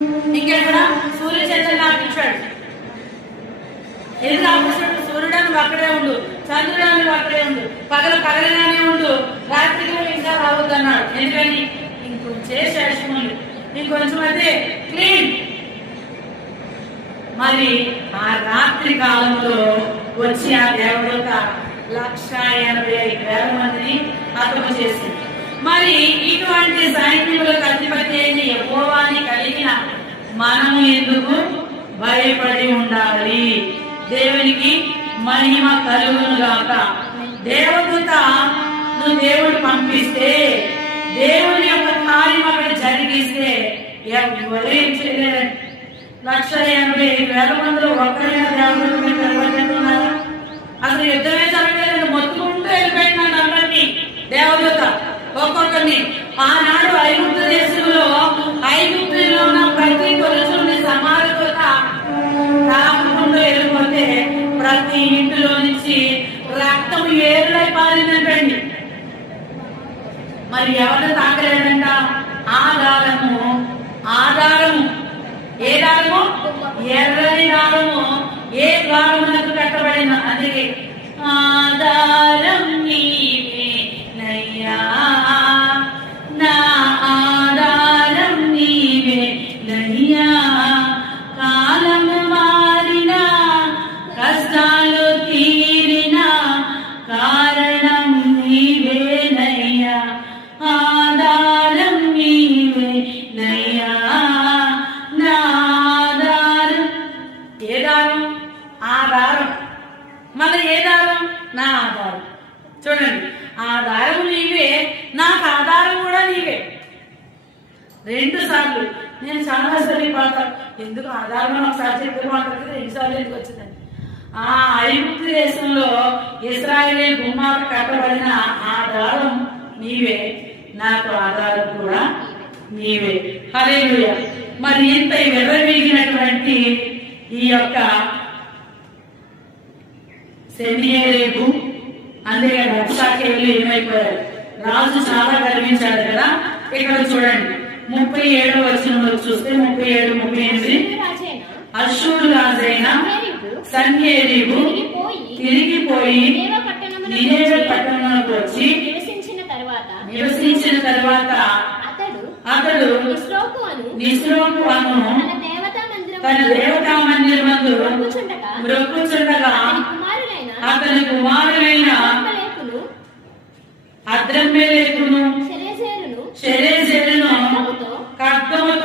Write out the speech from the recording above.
ఇంకెక్కడ సూర్య చంద్రుడు ఆపించాడు. ఎందుకు ఆపించాడు? సూర్యుడు అక్కడే ఉండు, చంద్రుడు అక్కడే ఉండు, పగలగానే ఉండు, రాత్రికి ఇంకా రావద్దు అన్నాడు. ఎందుకని? ఇంకొంచెం శేషములు, ఇంకొంచెం అదే క్లీన్. మరి ఆ రాత్రి కాలంలో వచ్చి ఆ దేవదూత 1,85,000 మందిని హతము చేసింది. మరి ఇటువంటి సైన్యములకు అధిపతి అయిన యెహోవాని కలిగిన మనము ఎందుకు భయపడి ఉండాలి? దేవునికి మహిమ కలుగును గాక. దేవదూత దేవుడు పంపిస్తే, దేవుని యొక్క కార్యం అక్కడ జరిగిస్తే ఎవరేం చేయలేరు. 1,85,000 మందిలో ఒక్కరైనా దేవుడు నిలబడుతున్నారా? అసలు యుద్ధమే జరగలేదు, మొత్తుకుంటూ వెళ్ళిపోయినాడు అందరినీ దేవదూత ఒక్కొక్కరిని. ఆనాడు ఐగుప్తు దేశంలో ఐగుప్తులో ఉన్న ప్రతి కొలుచుని సమాధిత తాకుంటూ వెళ్ళిపోతే ప్రతి ఇంటిలో నుంచి రక్తం ఏరులై పారిందంటండి. మరి ఎవరు తాకలేదంట? ఆధారము. ఏ దారము? ఎర్రని దారము. ఏ ద్వారమునకు కట్టబడిన అది ఆధారం నీవే నయ్యా, నా ఆధారం నీవే నయ్యా. కాలము మారిన, కష్టాలు తీరిన కారణం నీవే నయ్యా, ఆధారం నీవే నయ్యా, నా ఆధారం. ఏ దారం? ఆధారం. మన ఏ దారం? నా ఆధారం. చూడండి, ఆధారం నీవే, నాకు ఆధారం కూడా నీవే. 2 సార్లు నేను చాలా సార్లు పడతాను. ఎందుకు ఆధారం ఒకసారి చెప్తే బాగుంటుంది, 2 సార్లు ఎందుకు వచ్చిందని. ఆ ఐగుప్తు దేశంలో ఇశ్రాయేలు గుమ్మాలు కట్టబడిన ఆధారం నీవే, నాకు ఆధారం కూడా నీవే. హల్లెలూయా. మరి ఇంత విర్రవీగినటువంటి ఈ యొక్క సెమియేరేబు అంతే కదా, రక్షాకేయులు ఏమైపోయారు? రాజు చాలా గర్వించాడు కదా. ఇక్కడ చూడండి 37వ వచనంలో చూస్తే 37, 38 అష్షూరు రాజైన సన్హెరీబు తిరిగిపోయి నినెవె పట్టణంలోకి వచ్చి నివసించిన తర్వాత అతడు నిస్రోకు అను తన దేవతా మందిరమందు మ్రొక్కుచుండగా అతని కుమారులైన అద్రమ్మేలెకును షెరెజెరును ఖడ్గముతో